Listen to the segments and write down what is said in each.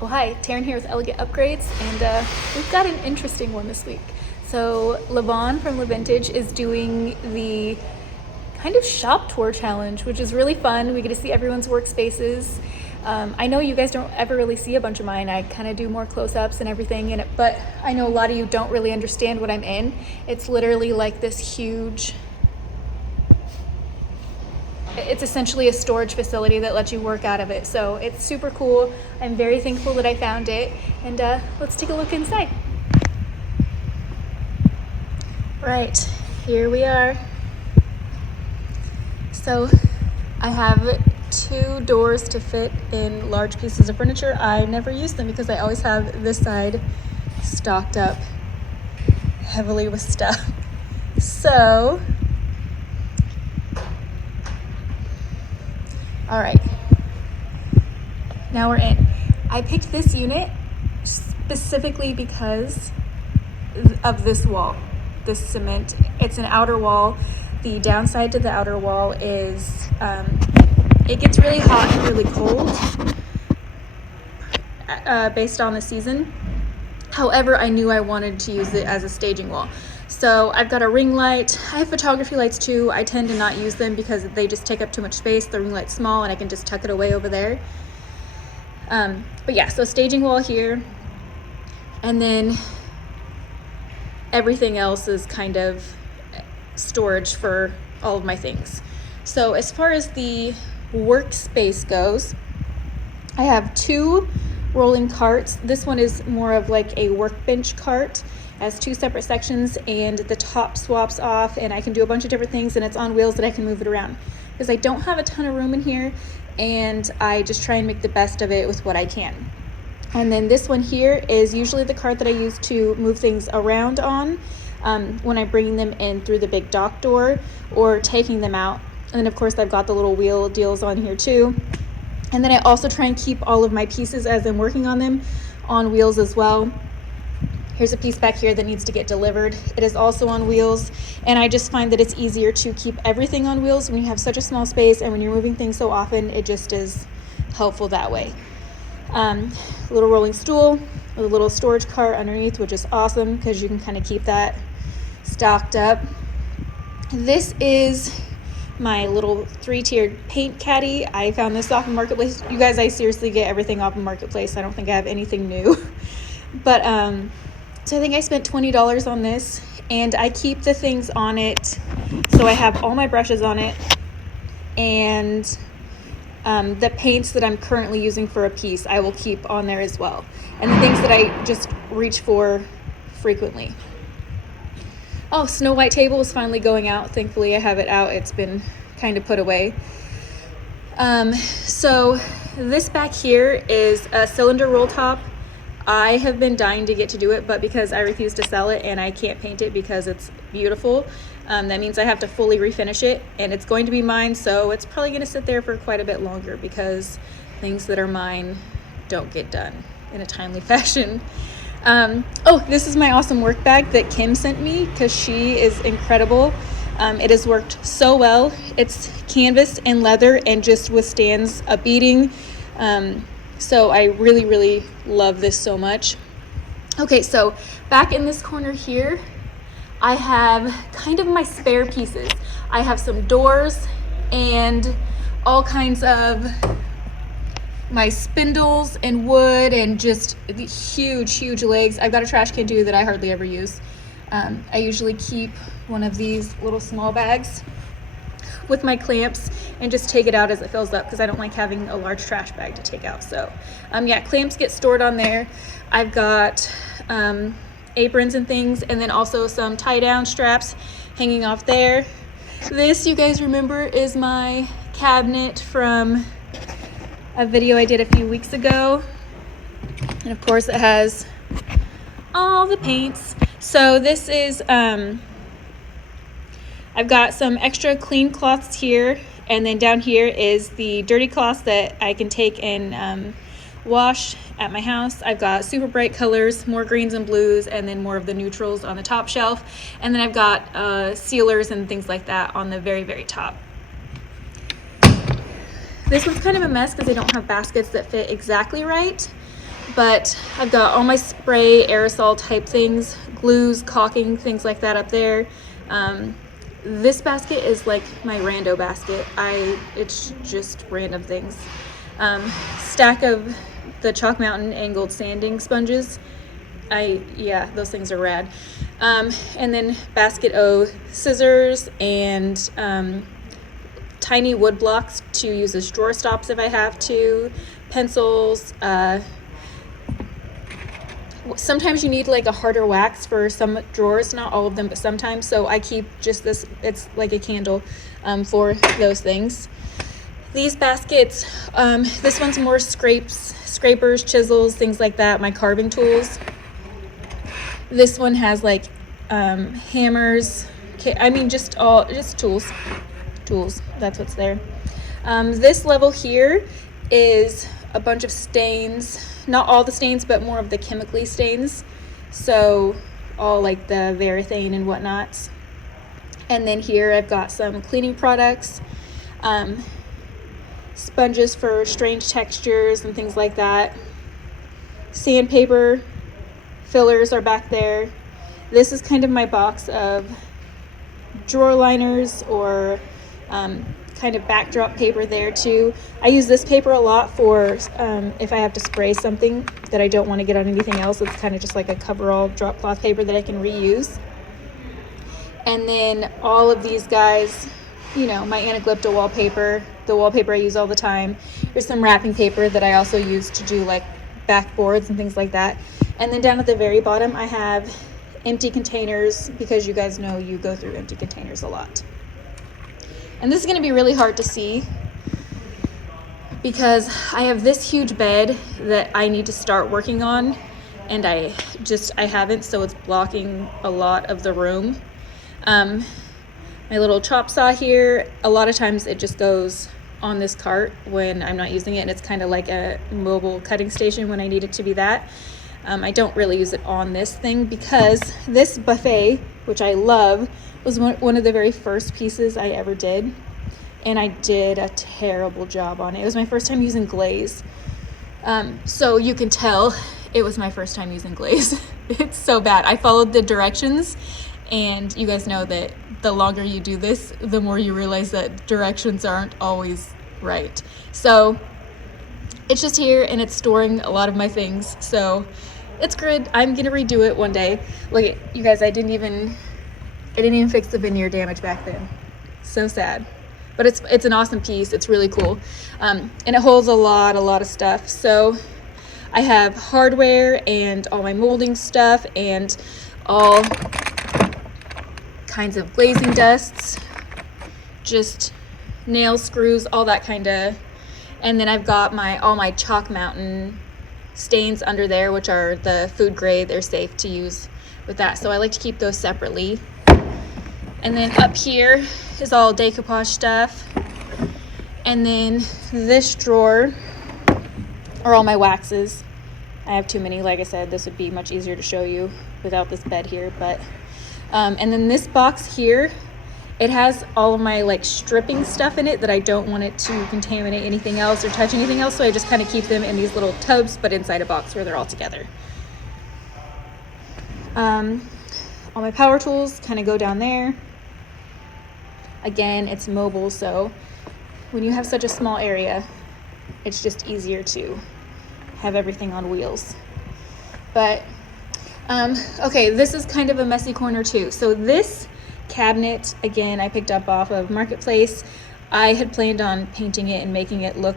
Oh hi, Taryn here with Elegant Upgrades, and we've got an interesting one this week. So LaVonne from LaVintage is doing the kind of shop tour challenge, which is really fun. We get to see everyone's workspaces. I know you guys don't ever really see a bunch of mine. I kind of do more close-ups and everything, but I know a lot of you don't really understand what I'm in. It's literally like this huge... It's essentially a storage facility that lets you work out of it. So it's super cool. I'm very thankful that I found it. And let's take a look inside. Right, here we are. So I have 2 doors to fit in large pieces of furniture. I never use them because I always have this side stocked up heavily with stuff. So all right, now we're in. I picked this unit specifically because of this wall, this cement. It's an outer wall. The downside to the outer wall is it gets really hot and really cold based on the season. However, I knew I wanted to use it as a staging wall. So I've got a ring light. I have photography lights too. I tend to not use them because they just take up too much space. The ring light's small and I can just tuck it away over there. But yeah, so staging wall here. And then everything else is kind of storage for all of my things. So as far as the workspace goes, I have 2 rolling carts. This one is more of like a workbench cart. Has 2 separate sections, and the top swaps off, and I can do a bunch of different things, and it's on wheels that I can move it around because I don't have a ton of room in here, and I just try and make the best of it with what I can. And then this one here is usually the cart that I use to move things around on when I'm bringing them in through the big dock door or taking them out. And then of course I've got the little wheel deals on here too. And then I also try and keep all of my pieces as I'm working on them on wheels as well. Here's a piece back here that needs to get delivered. It is also on wheels, and I just find that it's easier to keep everything on wheels when you have such a small space, and when you're moving things so often, it just is helpful that way. Little rolling stool with a little storage cart underneath, which is awesome because you can kind of keep that stocked up. This is my little 3-tiered paint caddy. I found this off of Marketplace. You guys, I seriously get everything off of Marketplace. I don't think I have anything new. But so I think I spent $20 on this, and I keep the things on it. So I have all my brushes on it, and the paints that I'm currently using for a piece I will keep on there as well, and the things that I just reach for frequently. Oh, Snow White table is finally going out. Thankfully I have it out. It's been kind of put away. So this back here is a cylinder roll top. I have been dying to get to do it, but because I refuse to sell it and I can't paint it because it's beautiful, that means I have to fully refinish it, and it's going to be mine, so it's probably going to sit there for quite a bit longer because things that are mine don't get done in a timely fashion. Oh, this is my awesome work bag that Kim sent me because she is incredible. It has worked so well. It's canvas and leather and just withstands a beating. So I really, really love this so much. Okay, so back in this corner here, I have kind of my spare pieces. I have some doors and all kinds of my spindles and wood and just the huge legs. I've got a trash can too that I hardly ever use. I usually keep one of these little small bags with my clamps and just take it out as it fills up because I don't like having a large trash bag to take out. So yeah, clamps get stored on there. I've got aprons and things, and then also some tie down straps hanging off there. This, you guys remember, is my cabinet from a video I did a few weeks ago, and of course it has all the paints. So this is I've got some extra clean cloths here, and then down here is the dirty cloths that I can take and wash at my house. I've got super bright colors, more greens and blues, and then more of the neutrals on the top shelf. And then I've got sealers and things like that on the very, very top. This one's kind of a mess because I don't have baskets that fit exactly right. But I've got all my spray, aerosol type things, glues, caulking, things like that up there. This basket is like my rando basket. It's just random things. Stack of the Chalk Mountain angled sanding sponges. Yeah, those things are rad. And then basket O scissors and tiny wood blocks to use as drawer stops if I have to, pencils. Sometimes you need like a harder wax for some drawers, not all of them, but sometimes. So I keep just this, it's like a candle for those things. These baskets, this one's more scrapers, chisels, things like that, my carving tools. This one has like hammers, just tools, that's what's there. This level here is a bunch of stains, not all the stains, but more of the chemically stains. So all like the varathane and whatnots. And then here I've got some cleaning products, sponges for strange textures and things like that. Sandpaper, fillers are back there. This is kind of my box of drawer liners or kind of backdrop paper there too. I use this paper a lot for if I have to spray something that I don't want to get on anything else. It's kind of just like a coverall drop cloth paper that I can reuse. And then all of these guys, my Anaglypta wallpaper, the wallpaper I use all the time. There's some wrapping paper that I also use to do like backboards and things like that. And then down at the very bottom I have empty containers, because you guys know you go through empty containers a lot. And this is going to be really hard to see because I have this huge bed that I need to start working on, and I haven't, so it's blocking a lot of the room. My little chop saw here, a lot of times it just goes on this cart when I'm not using it, and it's kind of like a mobile cutting station when I need it to be that. I don't really use it on this thing because this buffet, which I love, was one of the very first pieces I ever did, and I did a terrible job on it. It was my first time using glaze, so you can tell it was my first time using glaze. It's so bad. I followed the directions, and you guys know that the longer you do this, the more you realize that directions aren't always right. So it's just here, and it's storing a lot of my things, so it's good. I'm gonna redo it one day. Look at you guys, I didn't even fix the veneer damage back then. So sad. But it's an awesome piece. It's really cool. And it holds a lot of stuff. So I have hardware and all my molding stuff and all kinds of glazing dusts, just nail screws, all that kind of. And then I've got all my Chalk Mountain stains under there, which are the food grade. They're safe to use with that. So I like to keep those separately. And then up here is all decoupage stuff. And then this drawer are all my waxes. I have too many. Like I said, this would be much easier to show you without this bed here. But and then this box here, it has all of my like stripping stuff in it that I don't want it to contaminate anything else or touch anything else. So I just kind of keep them in these little tubs, but inside a box where they're all together. All my power tools kind of go down there. Again, it's mobile, so when you have such a small area, it's just easier to have everything on wheels. But okay, this is kind of a messy corner too. So this cabinet, again, I picked up off of Marketplace. I had planned on painting it and making it look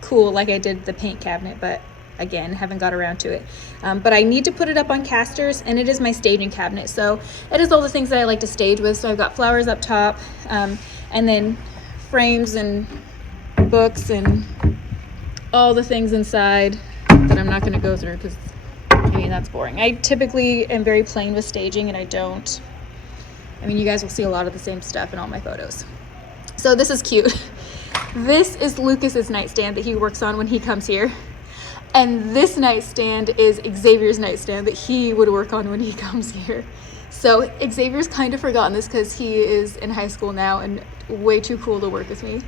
cool like I did the paint cabinet, but again, haven't got around to it. But I need to put it up on casters, and it is my staging cabinet. So it is all the things that I like to stage with. So I've got flowers up top, and then frames and books and all the things inside that I'm not going to go through because, that's boring. I typically am very plain with staging, and you guys will see a lot of the same stuff in all my photos. So this is cute. This is Lucas's nightstand that he works on when he comes here. And this nightstand is Xavier's nightstand that he would work on when he comes here. So Xavier's kind of forgotten this because he is in high school now and way too cool to work with me.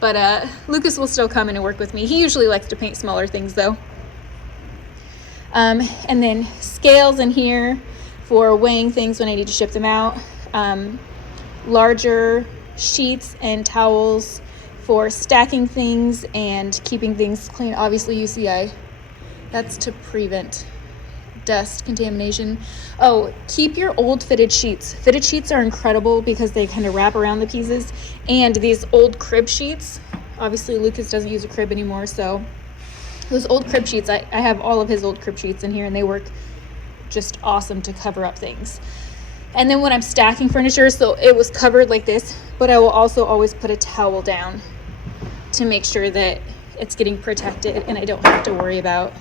But Lucas will still come in and work with me. He usually likes to paint smaller things though. And then scales in here for weighing things when I need to ship them out. Larger sheets and towels for stacking things and keeping things clean. Obviously UCI, that's to prevent dust contamination. Oh, keep your old fitted sheets. Fitted sheets are incredible because they kind of wrap around the pieces. And these old crib sheets, obviously Lucas doesn't use a crib anymore, so those old crib sheets, I have all of his old crib sheets in here, and they work just awesome to cover up things. And then when I'm stacking furniture, so it was covered like this, but I will also always put a towel down to make sure that it's getting protected and I don't have to worry about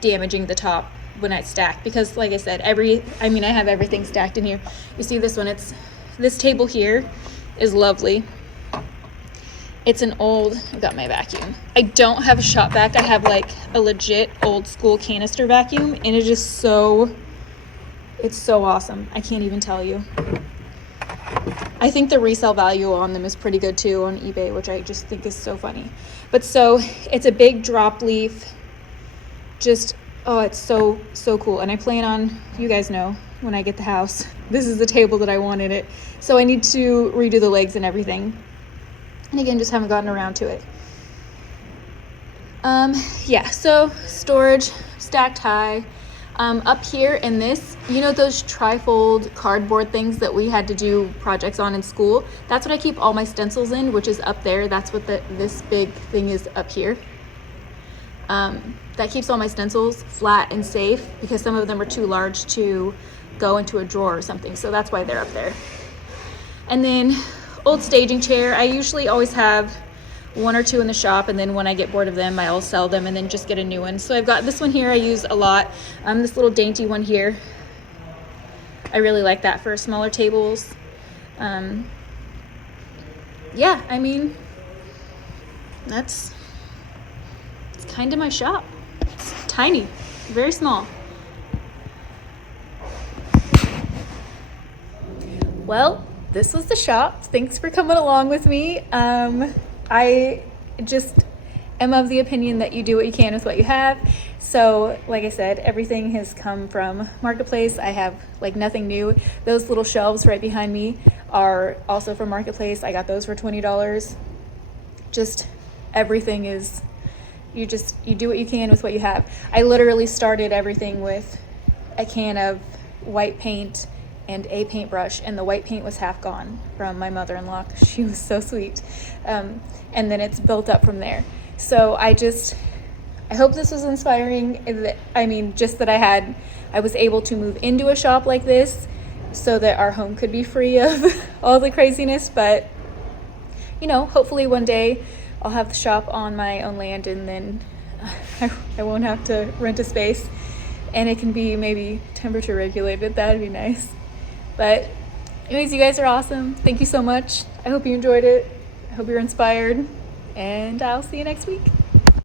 damaging the top when I stack, because like I said, I have everything stacked in here. You see this one, this table here is lovely. It's an old, I've got my vacuum. I don't have a shop vac. I have like a legit old school canister vacuum, and it is it's so awesome. I can't even tell you. I think the resale value on them is pretty good too on eBay, which I just think is so funny. But so it's a big drop leaf. Just, oh, it's so cool. And I plan on, you guys know, when I get the house, this is the table that I wanted it. So I need to redo the legs and everything. And again, just haven't gotten around to it. Yeah, so storage, stacked high. Up here in this, you know those trifold cardboard things that we had to do projects on in school? That's what I keep all my stencils in, which is up there. That's what this big thing is up here. That keeps all my stencils flat and safe because some of them are too large to go into a drawer or something. So that's why they're up there. And then old staging chair. I usually always have one or two in the shop, and then when I get bored of them, I'll sell them and then just get a new one. So I've got this one here I use a lot. This little dainty one here. I really like that for smaller tables. Yeah, I mean, it's kind of my shop. It's tiny, very small. Well, this was the shop. Thanks for coming along with me. I just am of the opinion that you do what you can with what you have. So like I said, everything has come from Marketplace. I have like nothing new. Those little shelves right behind me are also from Marketplace. I got those for $20. Just everything is, you do what you can with what you have. I literally started everything with a can of white paint and a paintbrush, and the white paint was half gone from my mother-in-law. She was so sweet. And then it's built up from there. So I hope this was inspiring. I mean, just that I was able to move into a shop like this so that our home could be free of all the craziness. But, you know, hopefully one day I'll have the shop on my own land, and then I won't have to rent a space, and it can be maybe temperature regulated. That'd be nice. But anyways, you guys are awesome. Thank you so much. I hope you enjoyed it. I hope you're inspired, and I'll see you next week.